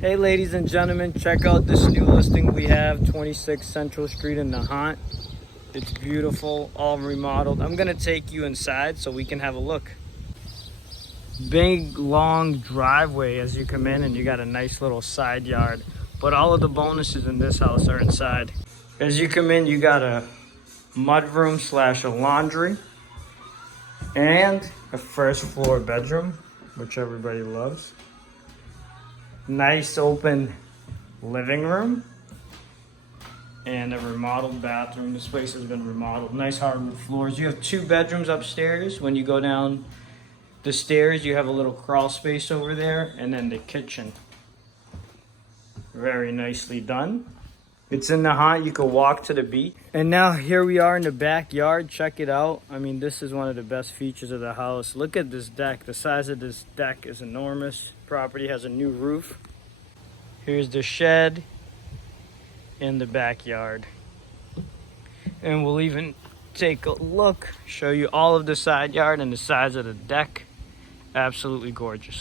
Hey ladies and gentlemen, check out this new listing we have, 26 Central Street in Nahant. It's beautiful, all remodeled. I'm gonna take you inside so we can have a look. Big long driveway as you come in, and you got a nice little side yard. But all of the bonuses in this house are inside. As you come in, you got a mudroom slash a laundry and a first floor bedroom, which everybody loves. Nice open living room and a remodeled bathroom. This place has been remodeled. Nice hardwood floors. You have 2 bedrooms upstairs. When you go down the stairs, you have a little crawl space over there, and then the kitchen. Very nicely done. It's in Nahant. You can walk to the beach. And now here we are in the backyard. Check it out. I mean, this is one of the best features of the house. Look at this deck. The size of this deck is enormous. Property has a new roof. Here's the shed in the backyard. And we'll even take a look, show you all of the side yard and the size of the deck. Absolutely gorgeous.